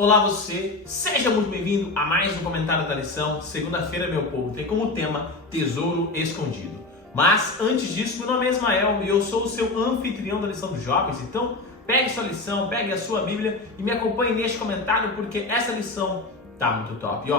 Olá você, seja muito bem-vindo a mais um comentário da lição. Segunda-feira, meu povo, tem como tema Tesouro Escondido. Mas antes disso, meu nome é Ismael e eu sou o seu anfitrião da lição dos jovens. Então pegue sua lição, pegue a sua Bíblia e me acompanhe neste comentário, porque essa lição tá muito top. E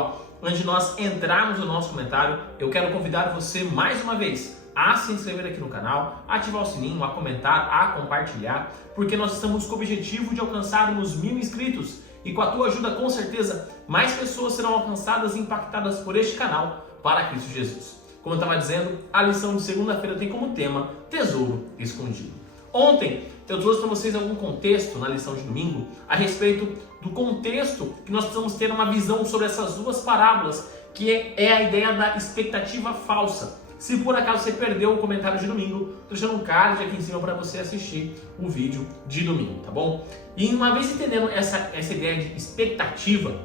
antes de nós entrarmos no nosso comentário, eu quero convidar você mais uma vez a se inscrever aqui no canal, a ativar o sininho, a comentar, a compartilhar, porque nós estamos com o objetivo de alcançarmos 1000 inscritos. E com a tua ajuda, com certeza, mais pessoas serão alcançadas e impactadas por este canal para Cristo Jesus. Como eu estava dizendo, a lição de segunda-feira tem como tema Tesouro Escondido. Ontem eu trouxe para vocês algum contexto na lição de domingo a respeito do contexto que nós precisamos ter uma visão sobre essas duas parábolas, que é a ideia da expectativa falsa. Se por acaso você perdeu o comentário de domingo, estou deixando um card aqui em cima para você assistir o vídeo de domingo, tá bom? E uma vez entendendo essa ideia de expectativa,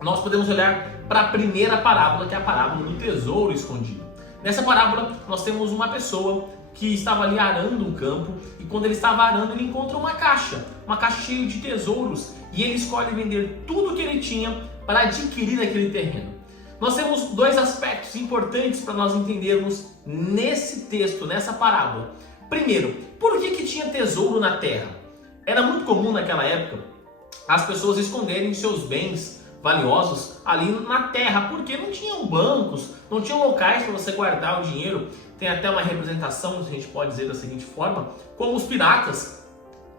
nós podemos olhar para a primeira parábola, que é a parábola do tesouro escondido. Nessa parábola, nós temos uma pessoa que estava ali arando um campo, e quando ele estava arando, ele encontra uma caixa cheia de tesouros, e ele escolhe vender tudo que ele tinha para adquirir aquele terreno. Nós temos dois aspectos importantes para nós entendermos nesse texto, nessa parábola. Primeiro, por que tinha tesouro na terra? Era muito comum naquela época as pessoas esconderem seus bens valiosos ali na terra, porque não tinham bancos, não tinham locais para você guardar o dinheiro. Tem até uma representação, a gente pode dizer da seguinte forma, como os piratas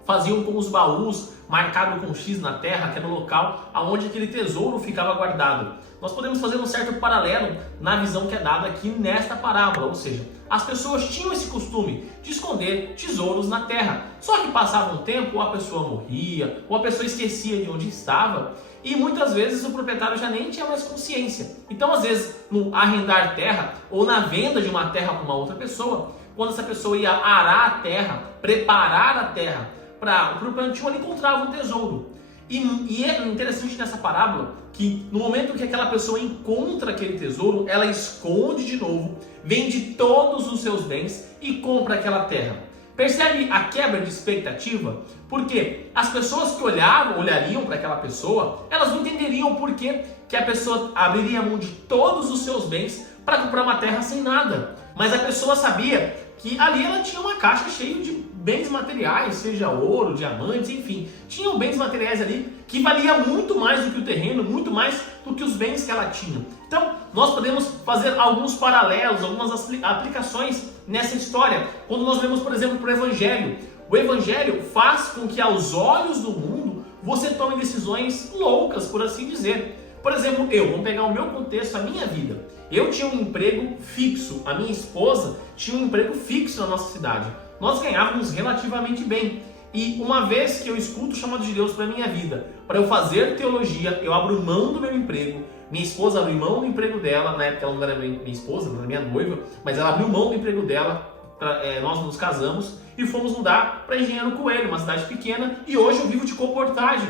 faziam com os baús marcado com X na terra, que era o local onde aquele tesouro ficava guardado. Nós podemos fazer um certo paralelo na visão que é dada aqui nesta parábola, ou seja, as pessoas tinham esse costume de esconder tesouros na terra. Só que passava um tempo, ou a pessoa morria, ou a pessoa esquecia de onde estava, e muitas vezes o proprietário já nem tinha mais consciência. Então, às vezes, no arrendar terra, ou na venda de uma terra para uma outra pessoa, quando essa pessoa ia arar a terra, preparar a terra para o plantio, ele encontrava um tesouro. E é interessante nessa parábola que no momento que aquela pessoa encontra aquele tesouro, ela esconde de novo, vende todos os seus bens e compra aquela terra. Percebe a quebra de expectativa? Porque as pessoas que olhariam para aquela pessoa, elas não entenderiam por que a pessoa abriria mão de todos os seus bens para comprar uma terra sem nada. Mas a pessoa sabia que ali ela tinha uma caixa cheia de bens materiais, seja ouro, diamantes, enfim. Tinham bens materiais ali que valia muito mais do que o terreno, muito mais do que os bens que ela tinha. Então, nós podemos fazer alguns paralelos, algumas aplicações nessa história. Quando nós vemos, por exemplo, para o Evangelho. O Evangelho faz com que aos olhos do mundo você tome decisões loucas, por assim dizer. Por exemplo, vamos pegar o meu contexto, a minha vida. Eu tinha um emprego fixo, a minha esposa tinha um emprego fixo na nossa cidade. Nós ganhávamos relativamente bem. E uma vez que eu escuto o chamado de Deus para a minha vida, para eu fazer teologia, eu abro mão do meu emprego. Minha esposa abriu mão do emprego dela, na época ela não era minha esposa, não era minha noiva, mas ela abriu mão do emprego dela, nós nos casamos e fomos mudar para Engenheiro Coelho, uma cidade pequena, e hoje eu vivo de comportagem.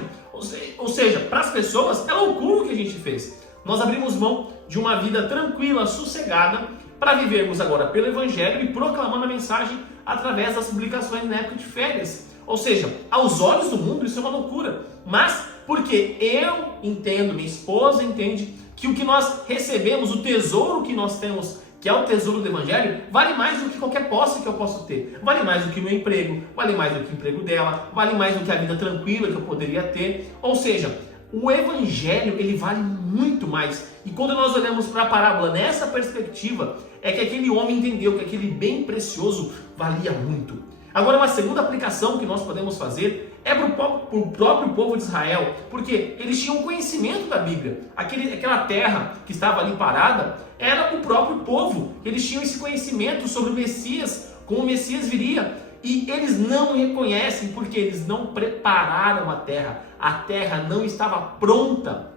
Ou seja, para as pessoas é loucura o que a gente fez. Nós abrimos mão de uma vida tranquila, sossegada, para vivermos agora pelo Evangelho e proclamando a mensagem através das publicações na época de férias. Ou seja, aos olhos do mundo isso é uma loucura, mas porque eu entendo, minha esposa entende, que o que nós recebemos, o tesouro que nós temos, que é o tesouro do Evangelho, vale mais do que qualquer posse que eu possa ter. Vale mais do que o meu emprego, vale mais do que o emprego dela, vale mais do que a vida tranquila que eu poderia ter. Ou seja, o Evangelho, ele vale muito mais. E quando nós olhamos para a parábola nessa perspectiva, é que aquele homem entendeu que aquele bem precioso valia muito. Agora, uma segunda aplicação que nós podemos fazer é para o próprio povo de Israel, porque eles tinham conhecimento da Bíblia. Aquela terra que estava ali parada era o próprio povo. Eles tinham esse conhecimento sobre o Messias, como o Messias viria. E eles não reconhecem porque eles não prepararam a terra. A terra não estava pronta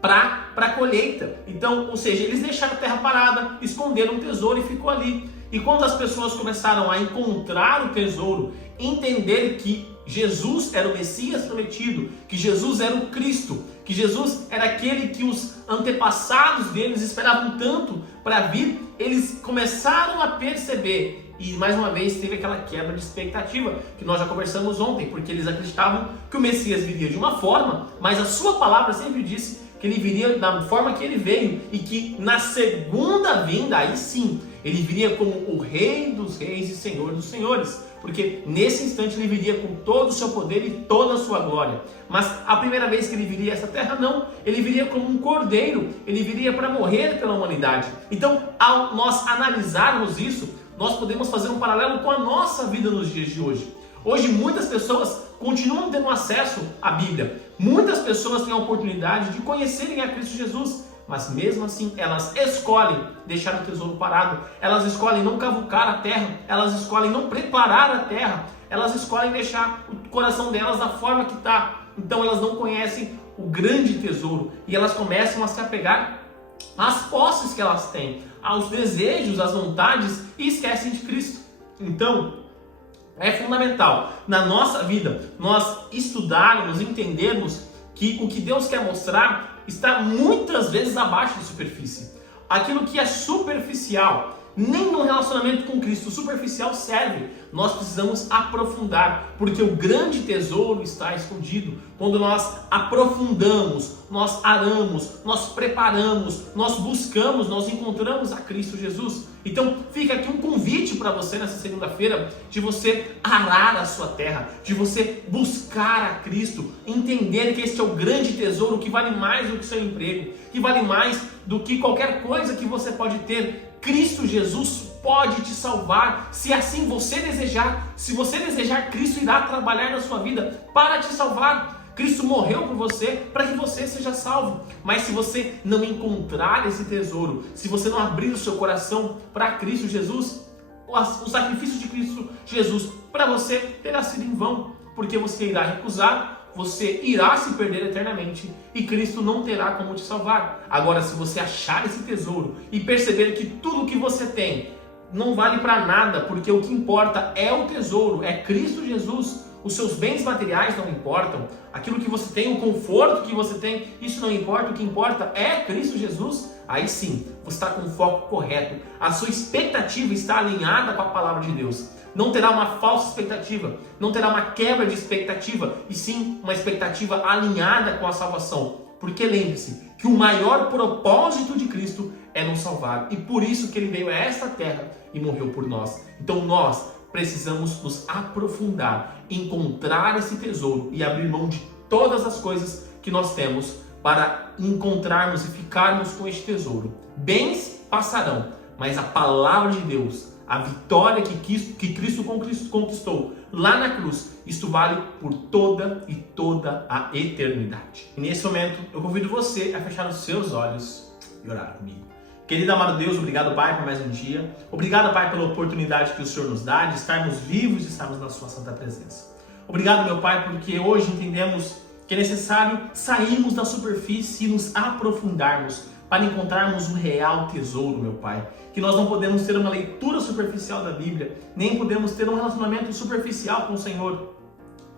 para a colheita. Então, ou seja, eles deixaram a terra parada, esconderam o tesouro e ficou ali. E quando as pessoas começaram a encontrar o tesouro, entender que Jesus era o Messias prometido, que Jesus era o Cristo, que Jesus era aquele que os antepassados deles esperavam tanto para vir, eles começaram a perceber E mais uma vez teve aquela quebra de expectativa que nós já conversamos ontem, porque eles acreditavam que o Messias viria de uma forma, mas a sua palavra sempre disse que ele viria da forma que ele veio e que na segunda vinda, aí sim, ele viria como o Rei dos Reis e Senhor dos Senhores, porque nesse instante ele viria com todo o seu poder e toda a sua glória. Mas a primeira vez que ele viria a essa terra, não, ele viria como um cordeiro, ele viria para morrer pela humanidade. Então, ao nós analisarmos isso, nós podemos fazer um paralelo com a nossa vida nos dias de hoje. Hoje muitas pessoas continuam tendo acesso à Bíblia, muitas pessoas têm a oportunidade de conhecerem a Cristo Jesus, mas mesmo assim elas escolhem deixar o tesouro parado, elas escolhem não cavucar a terra, elas escolhem não preparar a terra, elas escolhem deixar o coração delas da forma que está. Então elas não conhecem o grande tesouro e elas começam a se apegar às posses que elas têm, aos desejos, às vontades e esquecem de Cristo. Então é fundamental na nossa vida nós estudarmos, entendermos que o que Deus quer mostrar está muitas vezes abaixo da superfície. Aquilo que é superficial, nem no relacionamento com Cristo superficial serve. Nós precisamos aprofundar, porque o grande tesouro está escondido. Quando nós aprofundamos, nós aramos, nós preparamos, nós buscamos, nós encontramos a Cristo Jesus. Então fica aqui um convite para você nessa segunda-feira, de você arar a sua terra, de você buscar a Cristo, entender que este é o grande tesouro que vale mais do que seu emprego, que vale mais do que qualquer coisa que você pode ter. Cristo Jesus pode te salvar, se assim você desejar. Se você desejar, Cristo irá trabalhar na sua vida para te salvar. Cristo morreu por você para que você seja salvo. Mas se você não encontrar esse tesouro, se você não abrir o seu coração para Cristo Jesus, o sacrifício de Cristo Jesus para você terá sido em vão, porque você irá recusar, você irá se perder eternamente e Cristo não terá como te salvar. Agora, se você achar esse tesouro e perceber que tudo que você tem não vale para nada, porque o que importa é o tesouro, é Cristo Jesus, os seus bens materiais não importam, aquilo que você tem, o conforto que você tem, isso não importa, o que importa é Cristo Jesus, aí sim, você está com o foco correto, a sua expectativa está alinhada com a palavra de Deus. Não terá uma falsa expectativa, não terá uma quebra de expectativa, e sim uma expectativa alinhada com a salvação. Porque lembre-se que o maior propósito de Cristo é nos salvar, e por isso que ele veio a esta terra e morreu por nós. Então nós precisamos nos aprofundar, encontrar esse tesouro e abrir mão de todas as coisas que nós temos para encontrarmos e ficarmos com este tesouro. Bens passarão, mas a palavra de Deus, a vitória que Cristo conquistou lá na cruz, isto vale por toda e toda a eternidade. E nesse momento eu convido você a fechar os seus olhos e orar comigo. Querido amado Deus, obrigado, Pai, por mais um dia. Obrigado, Pai, pela oportunidade que o Senhor nos dá de estarmos vivos e estarmos na sua santa presença. Obrigado, meu Pai, porque hoje entendemos que é necessário sairmos da superfície e nos aprofundarmos para encontrarmos o real tesouro, meu Pai. Que nós não podemos ter uma leitura superficial da Bíblia, nem podemos ter um relacionamento superficial com o Senhor.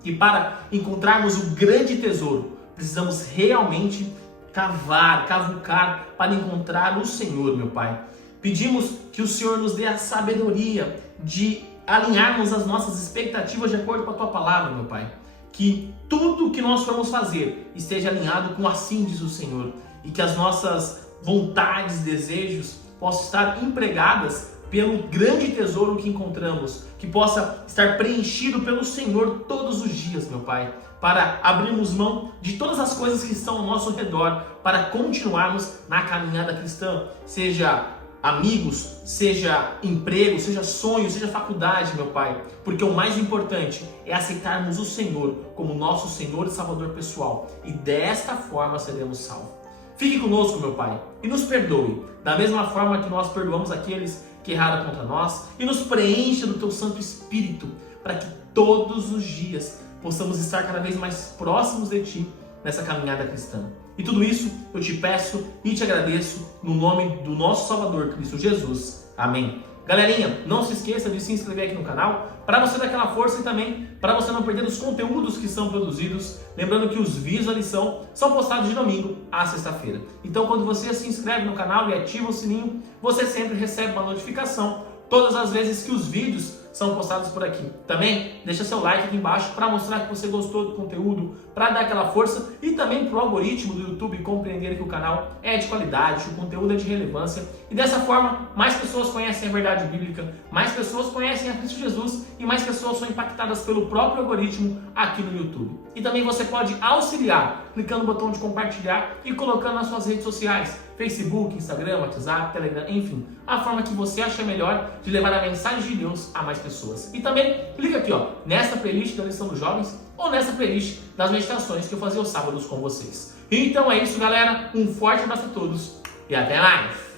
E para encontrarmos o grande tesouro, precisamos realmente cavucar para encontrar o Senhor, meu Pai. Pedimos que o Senhor nos dê a sabedoria de alinharmos as nossas expectativas de acordo com a Tua palavra, meu Pai. Que tudo que nós formos fazer esteja alinhado com assim diz o Senhor. E que as nossas vontades, desejos possam estar empregadas pelo grande tesouro que encontramos, que possa estar preenchido pelo Senhor todos os dias, meu Pai, para abrirmos mão de todas as coisas que estão ao nosso redor, para continuarmos na caminhada cristã, seja amigos, seja emprego, seja sonho, seja faculdade, meu Pai, porque o mais importante é aceitarmos o Senhor como nosso Senhor e Salvador pessoal, e desta forma seremos salvos. Fique conosco, meu Pai, e nos perdoe, da mesma forma que nós perdoamos aqueles que erraram contra nós, e nos preencha do Teu Santo Espírito, para que todos os dias possamos estar cada vez mais próximos de Ti nessa caminhada cristã. E tudo isso eu te peço e te agradeço no nome do nosso Salvador, Cristo Jesus. Amém. Galerinha, não se esqueça de se inscrever aqui no canal, para você dar aquela força e também para você não perder os conteúdos que são produzidos. Lembrando que os vídeos da lição são postados de domingo a sexta-feira. Então, quando você se inscreve no canal e ativa o sininho, você sempre recebe uma notificação todas as vezes que os vídeos são postados por aqui. Também deixa seu like aqui embaixo para mostrar que você gostou do conteúdo, para dar aquela força e também para o algoritmo do YouTube compreender que o canal é de qualidade, que o conteúdo é de relevância e dessa forma mais pessoas conhecem a verdade bíblica, mais pessoas conhecem a Cristo Jesus e mais pessoas são impactadas pelo próprio algoritmo aqui no YouTube. E também você pode auxiliar clicando no botão de compartilhar e colocando nas suas redes sociais, Facebook, Instagram, WhatsApp, Telegram, enfim, a forma que você acha melhor de levar a mensagem de Deus a mais pessoas. E também clica aqui, ó, nessa playlist da lição dos jovens ou nessa playlist das meditações que eu fazia aos sábados com vocês. Então é isso, galera. Um forte abraço a todos e até mais!